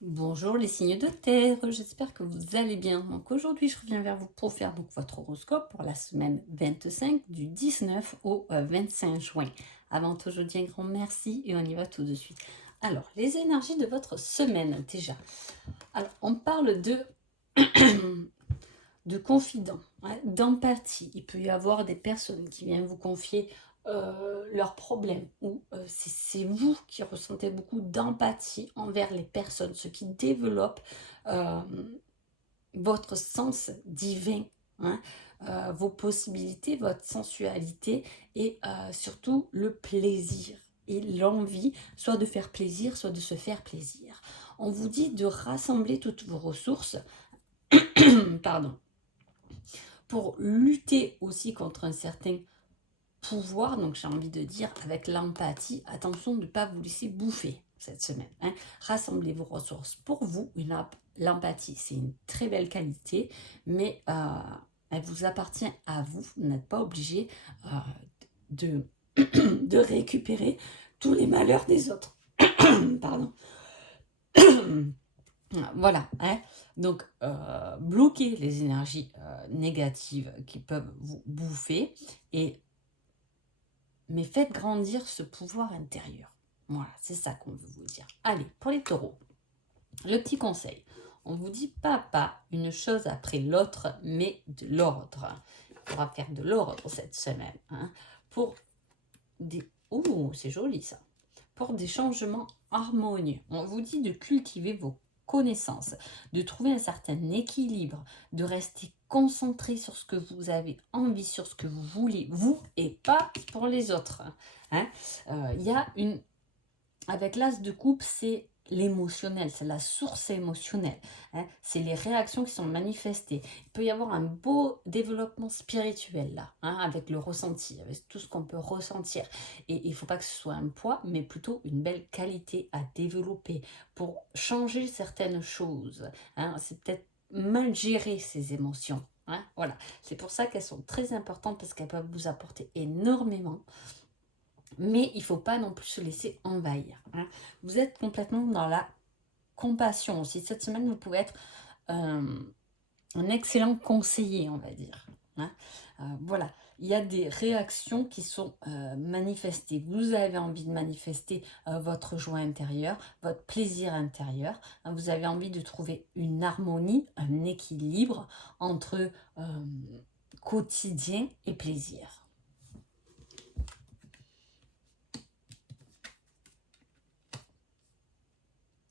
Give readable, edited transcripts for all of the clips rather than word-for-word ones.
Bonjour les signes de terre, j'espère que vous allez bien. Donc aujourd'hui, je reviens vers vous pour faire donc votre horoscope pour la semaine 25 du 19 au 25 juin. Avant tout, je dis un grand merci et on y va tout de suite. Alors, les énergies de votre semaine déjà. Alors, on parle de confident, hein, d'empathie. Il peut y avoir des personnes qui viennent vous confier leurs problèmes ou c'est vous qui ressentez beaucoup d'empathie envers les personnes, ce qui développe euh, votre sens divin, hein, vos possibilités, votre sensualité et surtout le plaisir et l'envie, soit de faire plaisir, soit de se faire plaisir. On vous dit de rassembler toutes vos ressources, pardon, pour lutter aussi contre un certain pouvoir, donc j'ai envie de dire avec l'empathie, attention de ne pas vous laisser bouffer cette semaine. Hein. Rassemblez vos ressources pour vous. L'empathie, c'est une très belle qualité, mais elle vous appartient à vous. Vous n'êtes pas obligé de, de récupérer tous les malheurs des autres. Pardon. Voilà, hein. Donc bloquez les énergies négatives qui peuvent vous bouffer mais faites grandir ce pouvoir intérieur. Voilà, c'est ça qu'on veut vous dire. Allez, pour les taureaux, le petit conseil. On vous dit pas une chose après l'autre, mais de l'ordre. Il faudra faire de l'ordre cette semaine. Hein, pour des... Oh, c'est joli ça. Pour des changements harmonieux. On vous dit de cultiver vos connaissances, de trouver un certain équilibre, de rester concentré sur ce que vous avez envie, sur ce que vous voulez, vous, et pas pour les autres. Hein. Y a une... Avec l'as de coupe, c'est l'émotionnel, c'est la source émotionnelle. Hein. C'est les réactions qui sont manifestées. Il peut y avoir un beau développement spirituel là, hein, avec le ressenti, avec tout ce qu'on peut ressentir. Et il ne faut pas que ce soit un poids, mais plutôt une belle qualité à développer pour changer certaines choses. Hein. C'est peut-être mal gérer ces émotions. Hein. Voilà, c'est pour ça qu'elles sont très importantes parce qu'elles peuvent vous apporter énormément. Mais il ne faut pas non plus se laisser envahir. Hein. Vous êtes complètement dans la compassion aussi. Cette semaine, vous pouvez être un excellent conseiller, on va dire. Hein. Voilà, il y a des réactions qui sont manifestées. Vous avez envie de manifester votre joie intérieure, votre plaisir intérieur. Hein. Vous avez envie de trouver une harmonie, un équilibre entre quotidien et plaisir.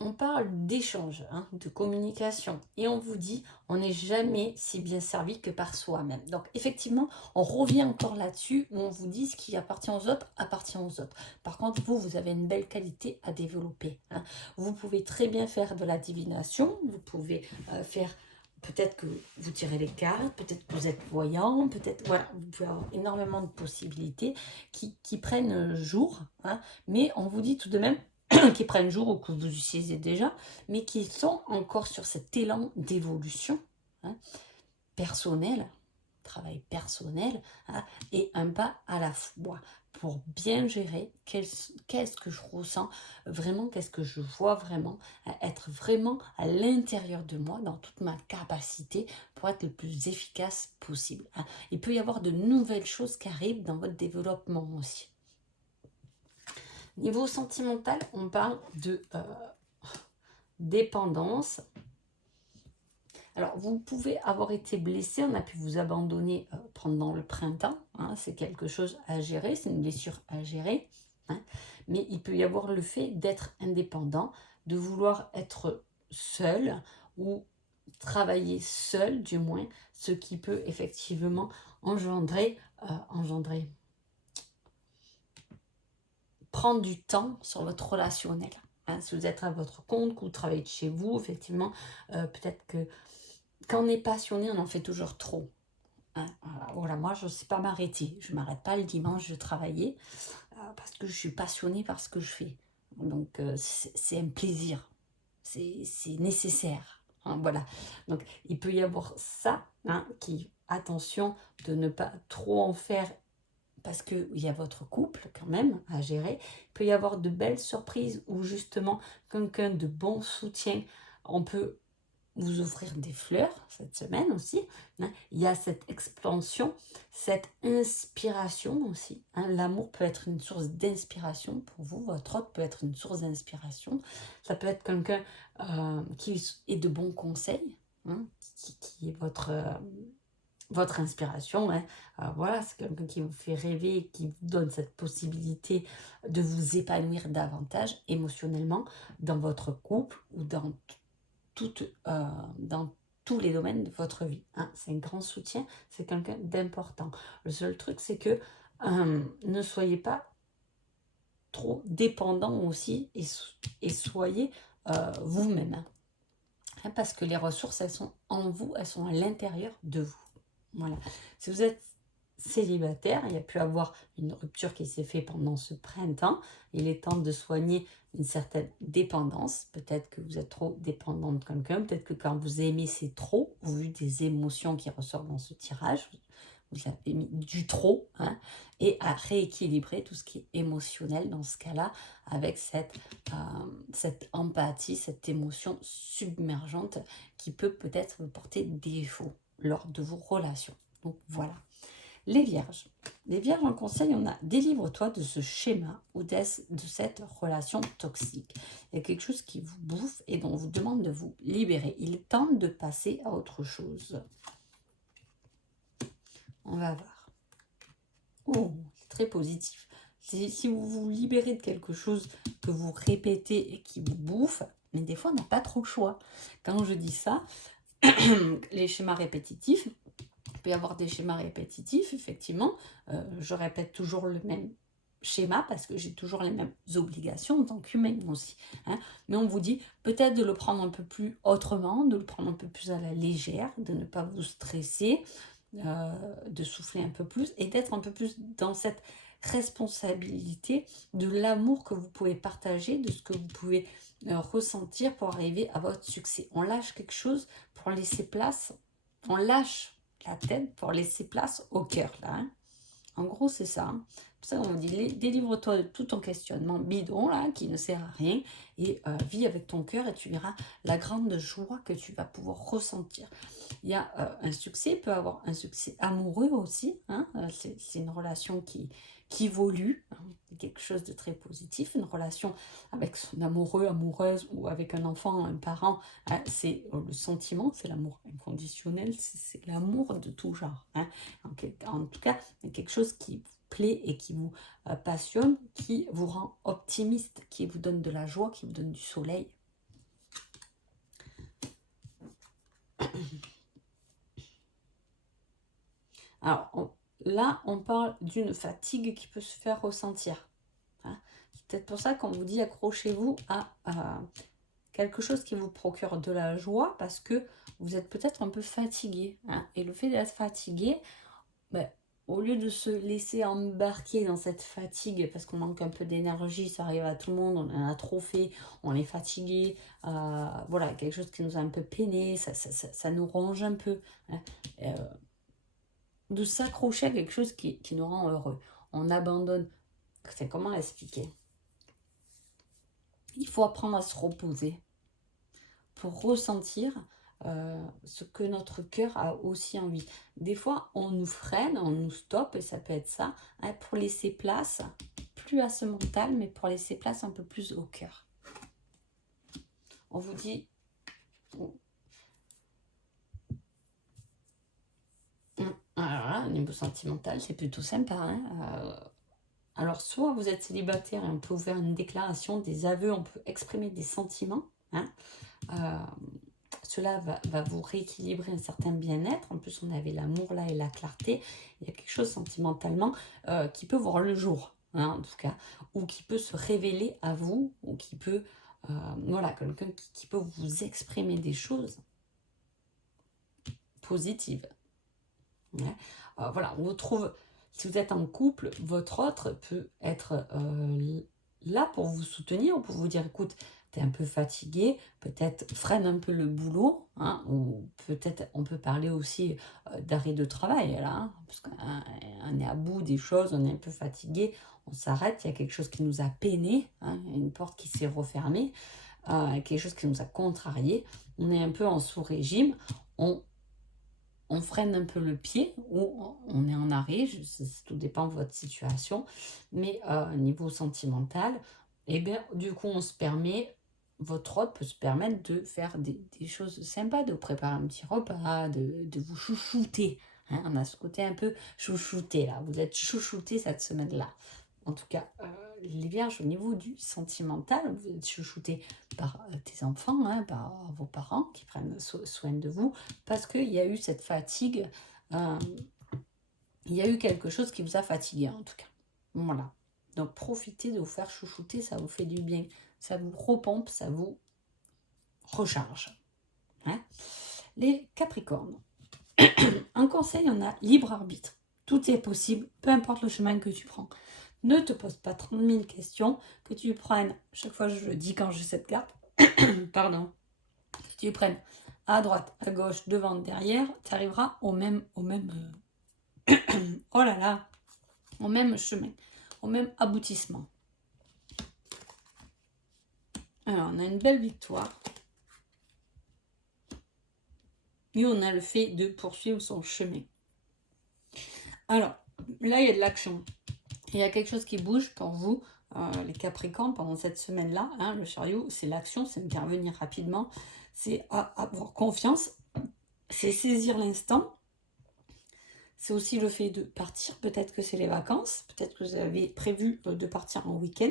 On parle d'échange, hein, de communication, et on vous dit on n'est jamais si bien servi que par soi-même. Donc effectivement, on revient encore là-dessus où on vous dit ce qui appartient aux autres appartient aux autres. Par contre, vous avez une belle qualité à développer. Hein. Vous pouvez très bien faire de la divination, vous pouvez faire... Peut-être que vous tirez les cartes, peut-être que vous êtes voyant, peut-être... Voilà, vous pouvez avoir énormément de possibilités qui prennent jour. Hein, mais on vous dit tout de même qui prennent jour ou que vous utilisez déjà, mais qui sont encore sur cet élan d'évolution, hein, personnel, travail personnel, hein, et un pas à la fois pour bien gérer qu'est-ce que je ressens vraiment, qu'est-ce que je vois vraiment, être vraiment à l'intérieur de moi, dans toute ma capacité pour être le plus efficace possible. Hein. Il peut y avoir de nouvelles choses qui arrivent dans votre développement aussi. Niveau sentimental, on parle de dépendance. Alors, vous pouvez avoir été blessé, on a pu vous abandonner pendant le printemps. Hein, c'est quelque chose à gérer, c'est une blessure à gérer. Hein, mais il peut y avoir le fait d'être indépendant, de vouloir être seul ou travailler seul, du moins, ce qui peut effectivement engendrer prendre du temps sur votre relationnel. Hein, si vous êtes à votre compte, que vous travaillez de chez vous, effectivement, peut-être que quand on est passionné, on en fait toujours trop. Hein, voilà, moi, je ne sais pas m'arrêter. Je ne m'arrête pas le dimanche de travailler parce que je suis passionnée par ce que je fais. Donc, c'est un plaisir. C'est nécessaire. Hein, voilà. Donc, il peut y avoir ça, hein, attention de ne pas trop en faire parce qu'il y a votre couple quand même à gérer. Il peut y avoir de belles surprises ou justement quelqu'un de bon soutien. On peut vous offrir des fleurs cette semaine aussi. Hein. Il y a cette expansion, cette inspiration aussi. Hein. L'amour peut être une source d'inspiration pour vous. Votre autre peut être une source d'inspiration. Ça peut être quelqu'un qui est de bons conseils, hein, qui est votre inspiration. Hein. Voilà, c'est quelqu'un qui vous fait rêver, qui vous donne cette possibilité de vous épanouir davantage émotionnellement dans votre couple ou dans tous les domaines de votre vie. Hein. C'est un grand soutien, c'est quelqu'un d'important. Le seul truc, c'est que ne soyez pas trop dépendant aussi et soyez vous-même. Hein, parce que les ressources, elles sont en vous, elles sont à l'intérieur de vous. Voilà. Si vous êtes célibataire, il y a pu avoir une rupture qui s'est faite pendant ce printemps. Il est temps de soigner une certaine dépendance. Peut-être que vous êtes trop dépendant de quelqu'un. Peut-être que quand vous aimez, c'est trop, au vu des émotions qui ressortent dans ce tirage. Vous avez mis du trop. Hein, et à rééquilibrer tout ce qui est émotionnel dans ce cas-là, avec cette empathie, cette émotion submergente qui peut peut-être vous porter défaut lors de vos relations. Donc voilà. Les vierges. Les vierges, en conseil, on a délivre-toi de ce schéma ou de cette relation toxique. Il y a quelque chose qui vous bouffe et dont on vous demande de vous libérer. Il est temps de passer à autre chose. On va voir. Oh, c'est très positif. Si vous vous libérez de quelque chose que vous répétez et qui vous bouffe, mais des fois on n'a pas trop le choix. Quand je dis ça, les schémas répétitifs, il peut y avoir des schémas répétitifs, effectivement. Je répète toujours le même schéma parce que j'ai toujours les mêmes obligations en tant qu'humain aussi. Hein. Mais on vous dit peut-être de le prendre un peu plus autrement, de le prendre un peu plus à la légère, de ne pas vous stresser, de souffler un peu plus et d'être un peu plus dans cette responsabilité de l'amour que vous pouvez partager, de ce que vous pouvez ressentir pour arriver à votre succès. On lâche quelque chose pour laisser place, on lâche la tête pour laisser place au cœur, là. Hein. En gros, c'est ça. Hein. C'est pour ça qu'on dit, délivre-toi de tout ton questionnement bidon, là, qui ne sert à rien, et vis avec ton cœur, et tu verras la grande joie que tu vas pouvoir ressentir. Il y a un succès, il peut avoir un succès amoureux aussi. Hein. C'est une relation qui évolue, hein, quelque chose de très positif, une relation avec son amoureux, amoureuse ou avec un enfant, un parent, hein, c'est le sentiment, c'est l'amour inconditionnel, c'est l'amour de tout genre. Hein. En tout cas, quelque chose qui vous plaît et qui vous passionne, qui vous rend optimiste, qui vous donne de la joie, qui vous donne du soleil. Alors, là, on parle d'une fatigue qui peut se faire ressentir. Hein. C'est peut-être pour ça qu'on vous dit accrochez-vous à quelque chose qui vous procure de la joie parce que vous êtes peut-être un peu fatigué. Hein. Et le fait d'être fatigué, ben, au lieu de se laisser embarquer dans cette fatigue parce qu'on manque un peu d'énergie, ça arrive à tout le monde, on en a trop fait, on est fatigué, voilà, quelque chose qui nous a un peu peiné, ça nous ronge un peu. Hein. De s'accrocher à quelque chose qui nous rend heureux. On abandonne. C'est comment l'expliquer? Il faut apprendre à se reposer pour ressentir ce que notre cœur a aussi envie. Des fois, on nous freine, on nous stoppe, et ça peut être ça, hein, pour laisser place, plus à ce mental, mais pour laisser place un peu plus au cœur. On vous dit... Alors là, au niveau sentimental, c'est plutôt sympa. Hein. Alors, soit vous êtes célibataire et on peut vous faire une déclaration, des aveux, on peut exprimer des sentiments. Hein. Cela va vous rééquilibrer un certain bien-être. En plus, on avait l'amour là et la clarté. Il y a quelque chose sentimentalement qui peut voir le jour, hein, en tout cas, ou qui peut se révéler à vous, ou qui peut, voilà, quelqu'un qui peut vous exprimer des choses positives. Ouais. Voilà, on retrouve, si vous êtes en couple, votre autre peut être là pour vous soutenir ou pour vous dire, écoute, tu es un peu fatigué, peut-être freine un peu le boulot, hein, ou peut-être on peut parler aussi d'arrêt de travail, là, hein, parce qu'on est à bout des choses, on est un peu fatigué, on s'arrête, il y a quelque chose qui nous a peiné, hein, une porte qui s'est refermée, quelque chose qui nous a contrarié, on est un peu en sous-régime, on freine un peu le pied ou on est en arrêt, tout dépend de votre situation, mais au niveau sentimental, et bien du coup on se permet, votre hôte peut se permettre de faire des choses sympas, de vous préparer un petit repas, de vous chouchouter. Hein, on a ce côté un peu chouchouté là, vous êtes chouchouté cette semaine-là. En tout cas, les vierges, au niveau du sentimental, vous êtes chouchoutés par tes enfants, hein, par vos parents qui prennent soin de vous, parce qu'il y a eu cette fatigue, il y a eu quelque chose qui vous a fatigué en tout cas. Voilà. Donc profitez de vous faire chouchouter, ça vous fait du bien, ça vous repompe, ça vous recharge. Hein. Les Capricornes. Un conseil, on a libre arbitre. Tout est possible, peu importe le chemin que tu prends. Ne te pose pas 30 000 questions, que tu prennes, chaque fois je le dis quand j'ai cette carte, pardon, que tu prennes à droite, à gauche, devant, derrière, tu arriveras au même oh là là, au même chemin, au même aboutissement. Alors, on a une belle victoire. Et on a le fait de poursuivre son chemin. Alors, là, il y a de l'action. Il y a quelque chose qui bouge pour vous, les Capricornes, pendant cette semaine-là. Hein, le chariot, c'est l'action, c'est intervenir rapidement, c'est avoir confiance, c'est saisir l'instant. C'est aussi le fait de partir, peut-être que c'est les vacances, peut-être que vous avez prévu de partir en week-end.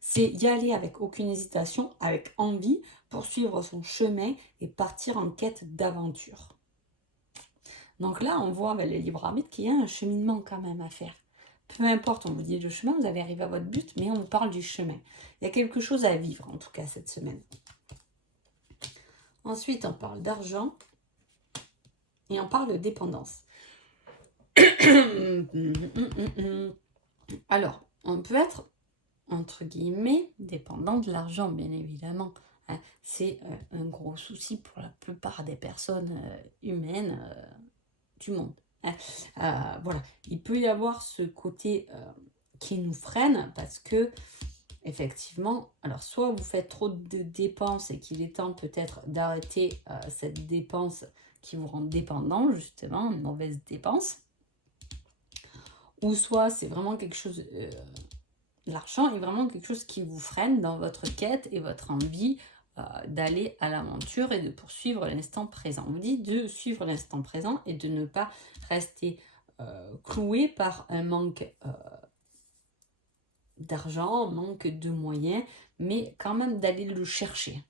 C'est y aller avec aucune hésitation, avec envie, poursuivre son chemin et partir en quête d'aventure. Donc là, on voit avec le libre arbitre qu'il y a un cheminement quand même à faire. Peu importe, on vous dit le chemin, vous allez arriver à votre but, mais on vous parle du chemin. Il y a quelque chose à vivre, en tout cas, cette semaine. Ensuite, on parle d'argent et on parle de dépendance. Alors, on peut être, entre guillemets, dépendant de l'argent, bien évidemment. Hein. C'est un gros souci pour la plupart des personnes humaines du monde. Hein. Voilà, il peut y avoir ce côté qui nous freine parce que, effectivement, alors soit vous faites trop de dépenses et qu'il est temps peut-être d'arrêter cette dépense qui vous rend dépendant, justement, une mauvaise dépense. Ou soit c'est vraiment quelque chose, l'argent est vraiment quelque chose qui vous freine dans votre quête et votre envie d'aller à l'aventure et de poursuivre l'instant présent. On vous dit de suivre l'instant présent et de ne pas rester cloué par un manque d'argent, manque de moyens, mais quand même d'aller le chercher.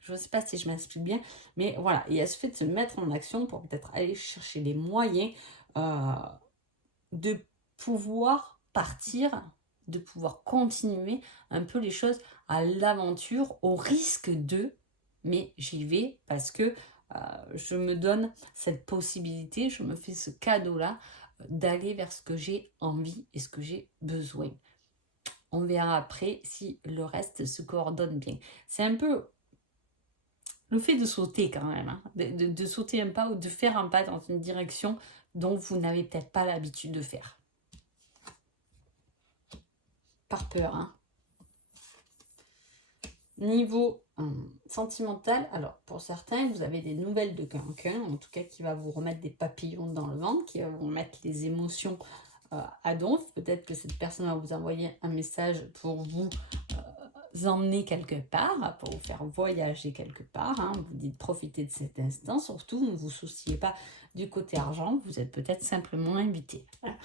Je ne sais pas si je m'explique bien, mais voilà, il y a ce fait de se mettre en action pour peut-être aller chercher les moyens de pouvoir partir, de pouvoir continuer un peu les choses à l'aventure, au risque de, mais j'y vais parce que je me donne cette possibilité, je me fais ce cadeau-là d'aller vers ce que j'ai envie et ce que j'ai besoin. On verra après si le reste se coordonne bien. C'est un peu le fait de sauter quand même, hein, de sauter un pas ou de faire un pas dans une direction dont vous n'avez peut-être pas l'habitude de faire. Par peur, hein. Niveau sentimental, alors pour certains, vous avez des nouvelles de quelqu'un, en tout cas qui va vous remettre des papillons dans le ventre, qui va vous remettre les émotions à donf. Peut-être que cette personne va vous envoyer un message pour vous emmener quelque part, pour vous faire voyager quelque part. Hein. Vous dites profitez de cet instant, surtout ne vous souciez pas du côté argent, vous êtes peut-être simplement invité. Voilà.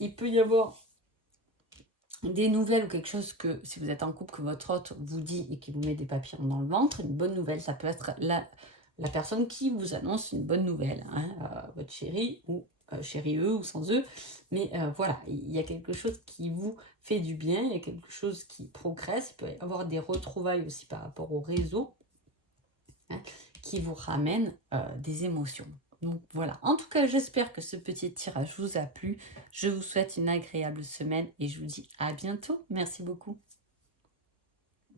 Il peut y avoir des nouvelles ou quelque chose que, si vous êtes en couple, que votre hôte vous dit et qui vous met des papillons dans le ventre, une bonne nouvelle, ça peut être la personne qui vous annonce une bonne nouvelle, hein, votre chéri ou chéri eux ou sans eux, mais voilà, il y a quelque chose qui vous fait du bien, il y a quelque chose qui progresse, il peut y avoir des retrouvailles aussi par rapport au réseau, hein, qui vous ramènent des émotions. Donc voilà, en tout cas j'espère que ce petit tirage vous a plu. Je vous souhaite une agréable semaine et je vous dis à bientôt. Merci beaucoup.